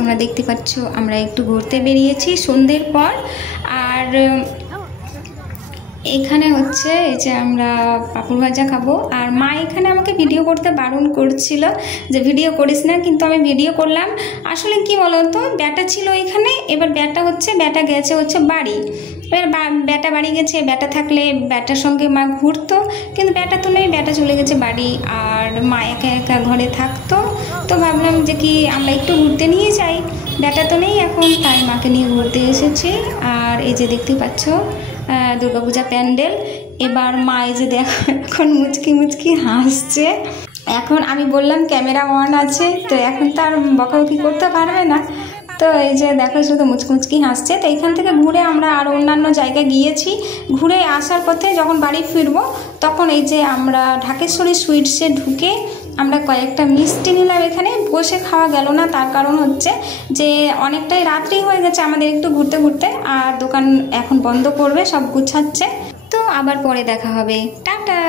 তোমরা দেখতে পাচ্ছ আমরা একটু ঘুরতে বেরিয়েছি সন্ধ্যের পর। আর এখানে হচ্ছে এই যে আমরা পাঁপড় ভাজা খাবো। আর মা এখানে আমাকে ভিডিও করতে বারণ করছিল যে ভিডিও করিস না, কিন্তু আমি ভিডিও করলাম। আসলে কি বলতো, ব্যাটা ছিল এখানে, এবার ব্যাটা গেছে হচ্ছে বাড়ি। এবার ব্যাটা বাড়ি গেছে, ব্যাটা থাকলে ব্যাটার সঙ্গে মা ঘুরতো, কিন্তু ব্যাটা তো নেই, ব্যাটা চলে গেছে বাড়ি। আর মা একা একা ঘরে থাকতো, তো ভাবলাম যে কি আমরা একটু ঘুরতে নিয়ে যাই, ব্যাটা তো নেই এখন, তাই মাকে নিয়ে ঘুরতে এসেছি। আর এই যে দেখতে পাচ্ছ দুর্গাপূজা প্যান্ডেল। এবার মা এই যে দেখো এখন মুচকি মুচকি হাসছে। এখন আমি বললাম ক্যামেরা অন আছে, তো এখন তো আর বকাবকি করতে পারবে না, তো এই যে দেখো শুধু মুচকি মুচকি হাসছে। তো এইখান থেকে ঘুরে আমরা আরও অন্যান্য জায়গায় গিয়েছি। ঘুরে আসার পথে যখন বাড়ি ফিরবো তখন এই যে আমরা ঢাকেশ্বরী সুইটসে ঢুকে আমরা কয়েকটা মিষ্টি নিলাম। এখানে বসে খাওয়া গেল না, তার কারণ হচ্ছে যে অনেকটাই রাত্রি হয়ে গেছে আমাদের একটু ঘুরতে ঘুরতে, আর দোকান এখন বন্ধ করবে, সব গুছাচ্ছে। তো আবার পরে দেখা হবে, টাটা।